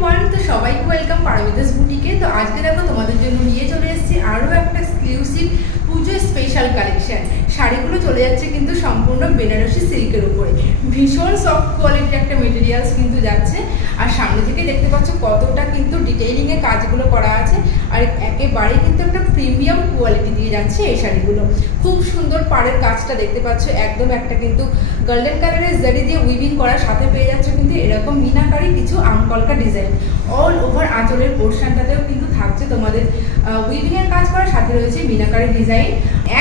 Everyone, তো সবাইকে welcome Paromita's বুটিকে। তো আজকে দেখো তোমাদের জন্য নিয়ে চলে এসেছি আরও একটা এক্সক্লুসিভ পুজো স্পেশাল কালেকশন। শাড়িগুলো চলে যাচ্ছে কিন্তু সম্পূর্ণ বেনারসি সিল্কের উপরে, ভীষণ সফট কোয়ালিটির একটা মেটেরিয়ালস কিন্তু যাচ্ছে। আর সামনে থেকে দেখতে পাচ্ছ কতটা কিন্তু ডিটেইলিংয়ে কাজগুলো করা আছে, আর একেবারে কিন্তু একটা প্রিমিয়াম কোয়ালিটি দিয়ে যাচ্ছে এই শাড়িগুলো। খুব সুন্দর পাড়ের কাজটা দেখতে পাচ্ছ, একদম একটা কিন্তু গোল্ডেন কালারের জারি দিয়ে উইভিং করার সাথে পেয়ে যাচ্ছে কিন্তু এরকম মিনাকারি কিছু আমকলকা ডিজাইন। অল ওভার আঁচলের পোর্শনটাতেও কিন্তু থাকছে তোমাদের উইভিং এর কাজ করার সাথে রয়েছে মিনাকারি ডিজাইন।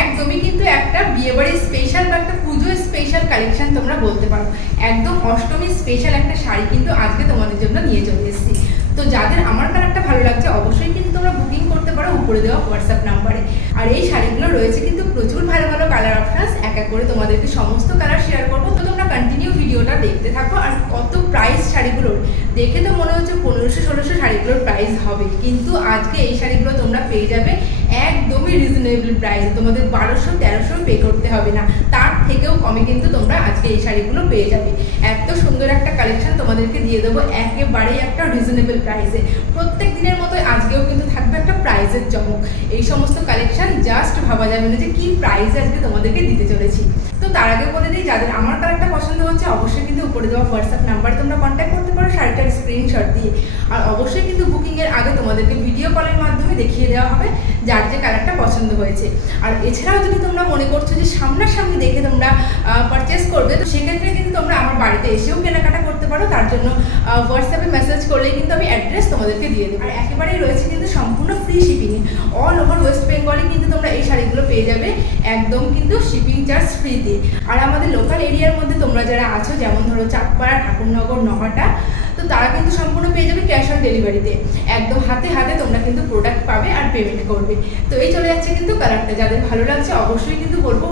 একদমই কিন্তু একটা বিয়েবাড়ির স্পেশাল বা একটা পুজো স্পেশাল কালেকশন তোমরা বলতে পারো। একদম অষ্টমী স্পেশাল একটা শাড়ি কিন্তু আজকে তোমাদের জন্য নিয়ে চলে এসেছি। তো যাদের আমার কালারটা ভালো লাগছে অবশ্যই কিন্তু তোমরা বুকিং করতে পারো উপরে দেওয়া হোয়াটসঅ্যাপ নাম্বারে। আর এই শাড়িগুলো রয়েছে কিন্তু প্রচুর ভালো ভালো কালার অপশনস, এক এক করে তোমাদেরকে সমস্ত কালার শেয়ার করবো। তো তোমরা কন্টিনিউ ভিডিওটা দেখতে থাকো। আর কত প্রাইস শাড়িগুলোর দেখে তো মনে হচ্ছে 1500-1600 শাড়িগুলোর প্রাইস হবে, কিন্তু আজকে এই শাড়িগুলো তোমরা পেয়ে যাবে একদমই রিজনেবল প্রাইসে। তোমাদের 1200-1300 পে করতে হবে না, তার থেকেও কমে কিন্তু তোমরা আজকে এই শাড়িগুলো পেয়ে যাবে। এত সুন্দর একটা কালেকশন তোমাদেরকে দিয়ে দেবো একেবারেই একটা রিজনেবল প্রাইসে। প্রত্যেক দিনের মতো আজকেও কিন্তু থাকবে একটা প্রাইসের চমক। এই সমস্ত কালেকশন জাস্ট ভাবা যাবে না যে কি প্রাইসে আজকে তোমাদেরকে দিতে চলেছি। তো তার আগে বলে দিই, যাদের আমার কালারটা পছন্দ হচ্ছে অবশ্যই কিন্তু উপরে দেওয়া হোয়াটসঅ্যাপ নাম্বার তোমরা কন্ট্যাক্ট করতে পারো শাড়িটার স্ক্রিনশট দিয়ে। আর অবশ্যই কিন্তু বুকিংয়ের আগে তোমাদেরকে ভিডিও কলের মাধ্যমে দেখিয়ে দেওয়া হবে যার যে কালারটা পছন্দ হয়েছে। আর এছাড়াও যদি তোমরা মনে করছো যে সামনাসামনি দেখে তোমরা পারচেস করবে, তো সেক্ষেত্রে কিন্তু তোমরা আমার বাড়িতে এসেও কেনাকাটা করতে পারো। তার জন্য হোয়াটসঅ্যাপে মেসেজ করলেই কিন্তু আমি অ্যাড্রেস তোমাদেরকে দিয়ে দেবো। আর একেবারেই রয়েছে কিন্তু সম্পূর্ণ ফ্রি শিপিংয়ে। অল ওভার ওয়েস্ট বেঙ্গলে কিন্তু তোমরা এই শাড়িগুলো পেয়ে যাবে একদম কিন্তু শিপিং চার্জ ফ্রিতে। আর আমাদের লোকাল এরিয়ার মধ্যে তোমরা যারা আছো, যেমন ধরো চাঁদপাড়া, ঠাকুরনগর, নহাটা, তো তারা কিন্তু সম্পূর্ণ পেয়ে যাবে ক্যাশ অন ডেলিভারিতে। একদম হাতে হাতে তোমরা কিন্তু প্রোডাক্ট পাবে আর পেমেন্ট করবে। তো এই চলে যাচ্ছে কিন্তু কালারটা, যাদের ভালো লাগছে অবশ্যই কিন্তু বলবো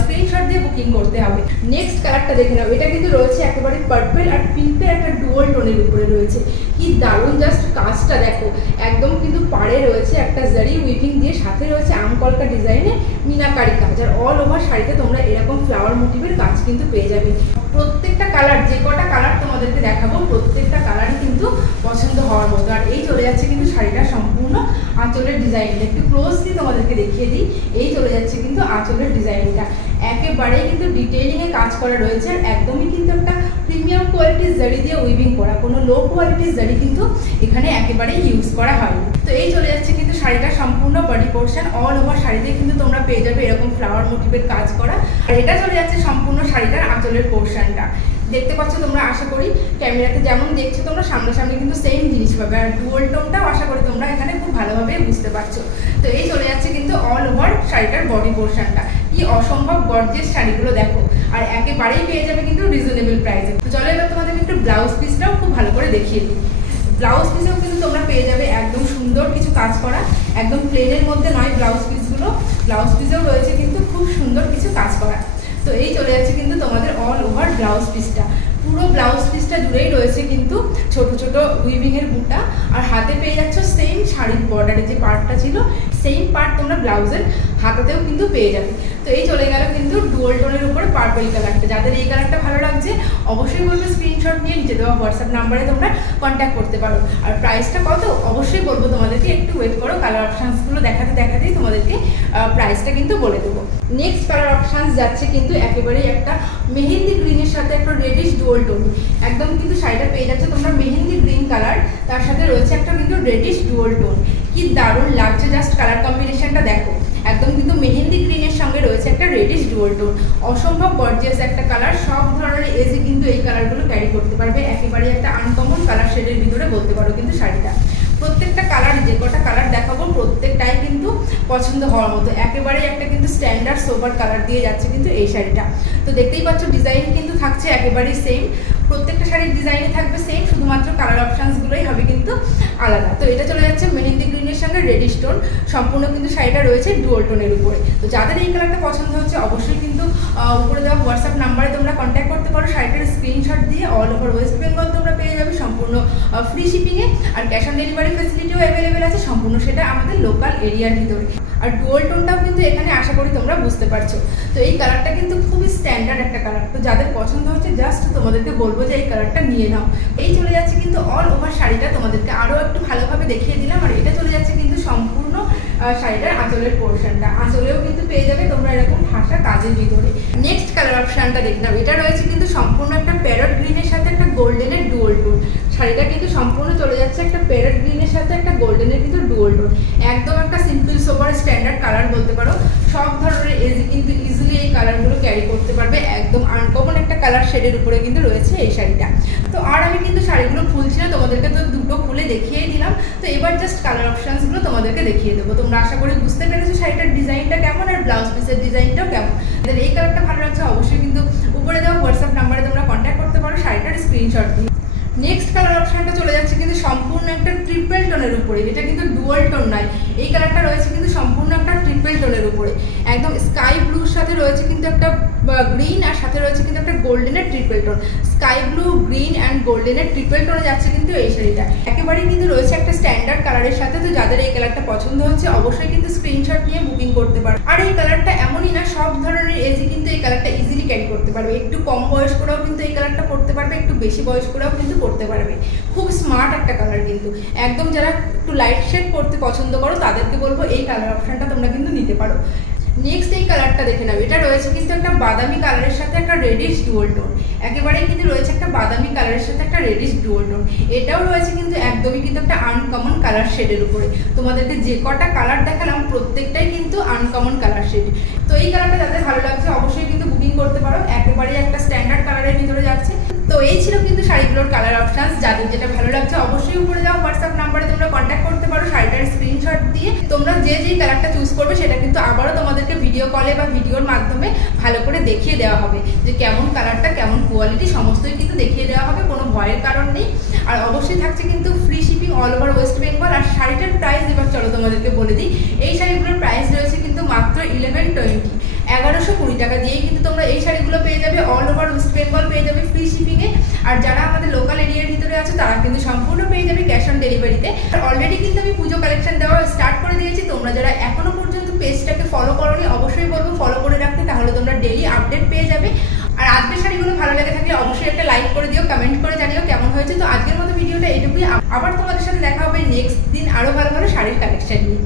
স্ক্রিনশট দিয়ে বুকিং করতে হবে। নেক্সট কালারটা দেখে নাও, এটা কিন্তু রয়েছে একেবারে পার্পল আর পিঙ্কের একটা ডুয়াল টোনের উপরে রয়েছে। কি দারুণ জাস্ট কাজটা দেখো, একদম কিন্তু পাড়ে রয়েছে একটা জারি উইভিং দিয়ে, সাথে রয়েছে আমকলকা ডিজাইনে মিনাকারি কাজ। আর অল ওভার শাড়িতে তোমরা এরকম ফ্লাওয়ার মোটিভের কাজ কিন্তু পেয়ে যাবে। প্রত্যেকটা কালার, যে কটা কালার তোমাদেরকে দেখাবো প্রত্যেকটা কালারই কিন্তু পছন্দ হওয়ার মতো। আর এই চলে যাচ্ছে কিন্তু শাড়িটা সম্পূর্ণ আঁচলের ডিজাইনটা, একটু ক্লোজলি তোমাদেরকে দেখিয়ে দিই। এই চলে যাচ্ছে কিন্তু আঁচলের ডিজাইনটা, একেবারেই কিন্তু ডিটেইলিংয়ে কাজ করা রয়েছে। আর একদমই কিন্তু একটা প্রিমিয়াম কোয়ালিটির জারি দিয়ে উইভিং করা, কোনো লো কোয়ালিটির জারি কিন্তু এখানে একেবারেই ইউজ করা হয়নি। তো এই চলে যাচ্ছে কিন্তু শাড়িটা সম্পূর্ণ বডি পোর্শন। অল ওভার শাড়িতে কিন্তু তোমরা পেয়ে যাবে এরকম ফ্লাওয়ার মোটিভের কাজ করা। আর এটা চলে যাচ্ছে সম্পূর্ণ শাড়িটার আঁচলের পোর্শনটা। দেখতে পাচ্ছ তোমরা, আশা করি ক্যামেরাতে যেমন দেখছো তোমরা সামনাসামনি কিন্তু সেম জিনিস পাবে। আর ডুয়াল টোনটাও আশা করি তোমরা এখানে খুব ভালোভাবে বুঝতে পারছো। তো এই চলে যাচ্ছে কিন্তু অল ওভার শাড়িটার বডি পোর্শনটা। কি অসম্ভব গর্জিয়াস শাড়িগুলো দেখো, আর একেবারেই পেয়ে যাবে কিন্তু রিজনেবল প্রাইসে। তো চলো এবার তোমাদেরকে একটু ব্লাউজ পিসটাও খুব ভালো করে দেখিয়ে দিই। ব্লাউজ পিসেও কিন্তু তোমরা পেয়ে যাবে একদম সুন্দর কিছু কাজ করা, একদম প্লেনের মধ্যে নয় ব্লাউজ পিসগুলো। ব্লাউজ পিসেও রয়েছে কিন্তু খুব সুন্দর কিছু কাজ করা। তো এই চলে যাচ্ছে কিন্তু তোমাদের অল ওভার ব্লাউজ পিসটা। পুরো ব্লাউজ পিসটা জুড়েই রয়েছে কিন্তু ছোট ছোট উইভিংয়ের বুটা। আর হাতে পেয়ে যাচ্ছ সেম শাড়ির বর্ডারে যে পার্টটা ছিল সেম পার্ট তোমরা ব্লাউজের হাতাতেও কিন্তু পেয়ে যাবে। তো এই চলে গেল কিন্তু ডুয়াল টোনের উপরে পার্পল কালারটা। যাদের এই কালারটা ভালো লাগছে অবশ্যই বলবো স্ক্রিনশট নিয়ে নিচে দেওয়া হোয়াটসঅ্যাপ নাম্বারে তোমরা কন্ট্যাক্ট করতে পারো। আর প্রাইসটা কত অবশ্যই বলবো তোমাদেরকে, একটু ওয়েট করো, কালার অপশানসগুলো দেখাতেই তোমাদেরকে প্রাইসটা কিন্তু বলে দেবো। নেক্সট কালার অপশানস যাচ্ছে কিন্তু একেবারেই একটা মেহেন্দি গ্রিনের সাথে একটা রেডিশ ডুয়াল টোন। একদম কিন্তু শাড়িটা পেয়ে যাচ্ছে তোমরা মেহেন্দি গ্রিন কালার, তার সাথে রয়েছে একটা কিন্তু রেডিশ ডুয়াল টোন। কি দারুণ লাগছে জাস্ট কালার কম্বিনেশনটা দেখো, একদম কিন্তু মেহেন্দি গ্রিনের সঙ্গে রয়েছে একটা রেডিশ ডুয়াল টোন। অসম্ভব গর্জিয়াস একটা কালার, সব ধরনের এজে কিন্তু এই কালারগুলো ক্যারি করতে পারবে। একেবারে একটা আনকমন কালার শেডের ভিতরে বলতে পারো কিন্তু শাড়িটা। প্রত্যেকটা কালার, যে কটা কালার দেখাবো প্রত্যেকটাই কিন্তু পছন্দ হওয়ার মতো। একেবারেই একটা কিন্তু স্ট্যান্ডার্ড সোবার কালার দিয়ে যাচ্ছে কিন্তু এই শাড়িটা। তো দেখতেই পাচ্ছ ডিজাইন কিন্তু থাকছে একেবারেই সেম, প্রত্যেকটা শাড়ির ডিজাইনে থাকবে সেম, শুধুমাত্র কালার অপশানসগুলোই হবে কিন্তু আলাদা। তো এটা চলে যাচ্ছে মেহেন্দি গ্রিনের সঙ্গে রেডিশ টোন, সম্পূর্ণ কিন্তু শাড়িটা রয়েছে ডুয়াল টোনের উপরে। তো যাদের এই কালারটা পছন্দ হচ্ছে অবশ্যই কিন্তু উপরে দেওয়া হোয়াটসঅ্যাপ নাম্বারে তোমরা কন্ট্যাক্ট করতে পারো শাড়িটার স্ক্রিনশট দিয়ে। অল ওভার ওয়েস্ট বেঙ্গল তোমরা পেয়ে যাবে সম্পূর্ণ ফ্রি শিপিংয়ে। আর ক্যাশ অন ডেলিভারি ফেসিলিটিও অ্যাভেলেবেল আছে, সম্পূর্ণ সেটা আমাদের লোকাল এরিয়ার ভিতরে। আর ডুয়াল টোনটাও কিন্তু এখানে আশা করি তোমরা বুঝতে পারছো। তো এই কালারটা কিন্তু খুবই স্ট্যান্ডার্ড একটা কালার। তো যাদের পছন্দ হচ্ছে জাস্ট তোমাদেরকে বলবো যে এই কালারটা নিয়ে নাও। এই চলে যাচ্ছে কিন্তু অল ওভার আমার শাড়িটা তোমাদেরকে আরও একটু ভালোভাবে দেখিয়ে দিলাম। আর এটা চলে যাচ্ছে কিন্তু সম্পূর্ণ শাড়িটার আঁচলের পোর্শনটা, আঁচলেও কিন্তু পেয়ে যাবে তোমরা এরকম ঠাসা কাজের ভিতরে। নেক্সট কালার অপশানটা দেখে নাও, এটা রয়েছে কিন্তু সম্পূর্ণ একটা প্যারট গ্রিনের সাথে একটা গোল্ডেনের ডুয়াল টোন। শাড়িটা কিন্তু সম্পূর্ণ চলে যাচ্ছে একটা প্যারট গ্রিনের সাথে একটা গোল্ডেনের কিন্তু ডুয়াল টোন, একদম একটা সিম্পল সোবার স্ট্যান্ডার্ড কালার বলতে পারো। সব ধরনের এজি কিন্তু ইজিলি এই কালারগুলো ক্যারি করতে পারবে, একদম আনকমন একটা কালার শেডের উপরে কিন্তু রয়েছে এই শাড়িটা। তো আর আমি কিন্তু শাড়িগুলো খুলছি না, তোমাদেরকে তো দুটো খুলে দেখিয়ে দিলাম। তো এবার জাস্ট কালার অপশানসগুলো তোমাদেরকে দেখিয়ে দেবো। তোমরা আশা করি বুঝতে পেরেছো শাড়িটার ডিজাইনটা কেমন আর ব্লাউজ পিসের ডিজাইনটাও কেমন। এই কালারটা ভালো লাগছে অবশ্যই কিন্তু উপরে দেওয়া হোয়াটসঅ্যাপ নাম্বারে তোমরা কন্ট্যাক্ট করতে পারো শাড়িটার স্ক্রিনশট দিয়ে। নেক্সট কালার অপশানটা চলে যাচ্ছে কিন্তু সম্পূর্ণ একটা ট্রিপল টোনের উপরে, এটা কিন্তু ডুয়াল টোন নয়, এই কালারটা রয়েছে কিন্তু সম্পূর্ণ একটা ট্রিপল টোনের উপরে, একদম স্কাই ব্লুর সাথে রয়েছে কিন্তু একটা গ্রিন আর সাথে রয়েছে কিন্তু একটা গোল্ডেনের triple tone. Sky blue, green and গোল্ডেনের ট্রিপল টোনে যাচ্ছে কিন্তু এই শাড়িটা, একেবারেই কিন্তু রয়েছে একটা স্ট্যান্ডার্ড কালারের সাথে। তো যাদের এই কালারটা পছন্দ হচ্ছে অবশ্যই কিন্তু স্ক্রিনশট নিয়ে বুকিং করতে পারো। আর এই কালারটা এমনই না, সব ধরনের এজি কিন্তু এই কালারটা ইজিলি ক্যারি করতে পারবে, একটু কম বয়স্করাও কিন্তু এই কালারটা পরতে পারবে, একটু বেশি বয়স্করাও কিন্তু পরতে পারবে। খুব স্মার্ট একটা কালার কিন্তু, একদম যারা একটু লাইট শেড পরতে পছন্দ করো তাদেরকে বলবো এই কালার অপশানটা তোমরা কিন্তু নিতে পারো। নেক্সট এই কালারটা দেখে নাও, এটা রয়েছে কিন্তু একটা বাদামি কালারের সাথে একটা রেডিশ ডুয়াল টোন, একেবারেই কিন্তু রয়েছে একটা বাদামি কালারের সাথে একটা রেডিশ ডুয়াল টোন। এটাও রয়েছে কিন্তু একদমই কিন্তু একটা আনকমন কালার শেডের উপরে। তোমাদেরকে যে কটা কালার দেখালাম প্রত্যেকটাই কিন্তু আনকমন কালার শেড। তো এই কালারটা যাদের ভালো লাগছে অবশ্যই কিন্তু বুকিং করতে পারো, একেবারেই একটা স্ট্যান্ডার্ড কালারের ভিতরে যাচ্ছে। তো এই ছিল কিন্তু শাড়িগুলোর কালার অপশানস, যাদের যেটা ভালো লাগছে অবশ্যই উপরে যাও হোয়াটসঅ্যাপ নাম্বারে তোমরা কন্ট্যাক্ট করতে পারো শাড়িটার স্ক্রিনশট দিয়ে। তোমরা যে যেই কালারটা চুজ করবে সেটা কিন্তু আবারও তোমাদেরকে ভিডিও কলে বা ভিডিওর মাধ্যমে ভালো করে দেখিয়ে দেওয়া হবে, যে কেমন কালারটা কেমন কোয়ালিটি সমস্তই কিন্তু দেখিয়ে দেওয়া হবে, কোনো ভয়ের কারণ নেই। আর অবশ্যই থাকছে কিন্তু free shipping all over West Bengal. আর শাড়িটার প্রাইস এবার চলো তোমাদেরকে বলে দিই, এই শাড়িগুলোর প্রাইস রয়েছে কিন্তু মাত্র 1120 টাকা দিয়েই কিন্তু তোমরা এই শাড়িগুলো পেয়ে যাবে, অল ওভার ওয়েস্ট বেঙ্গল পেয়ে যাবে ফ্রি শিপিংয়ে। আর যারা আমাদের লোকাল এরিয়ার ভিতরে আছে তারা কিন্তু সম্পূর্ণ পেয়ে যাবে ক্যাশ অন ডেলিভারিতে। আর অলরেডি কিন্তু আমি পুজো কালেকশন দেওয়া স্টার্ট করে দিয়েছি, তোমরা যারা এখনো পর্যন্ত পেজটাকে ফলো করোনি অবশ্যই বলবো ফলো করে রাখতে, তাহলে তোমরা ডেইলি আপডেট পেয়ে যাবে। আর আজকের শাড়িগুলো ভালো লেগে থাকলে অবশ্যই একটা লাইক করে দিও, কমেন্ট করে জানিও কেমন হয়েছে। তো আজকের মতো ভিডিওটা এটুকুই, আবার তোমাদের সাথে দেখা হবে নেক্সট দিন আরো ভালো ভালো শাড়ির কালেকশন নিয়ে।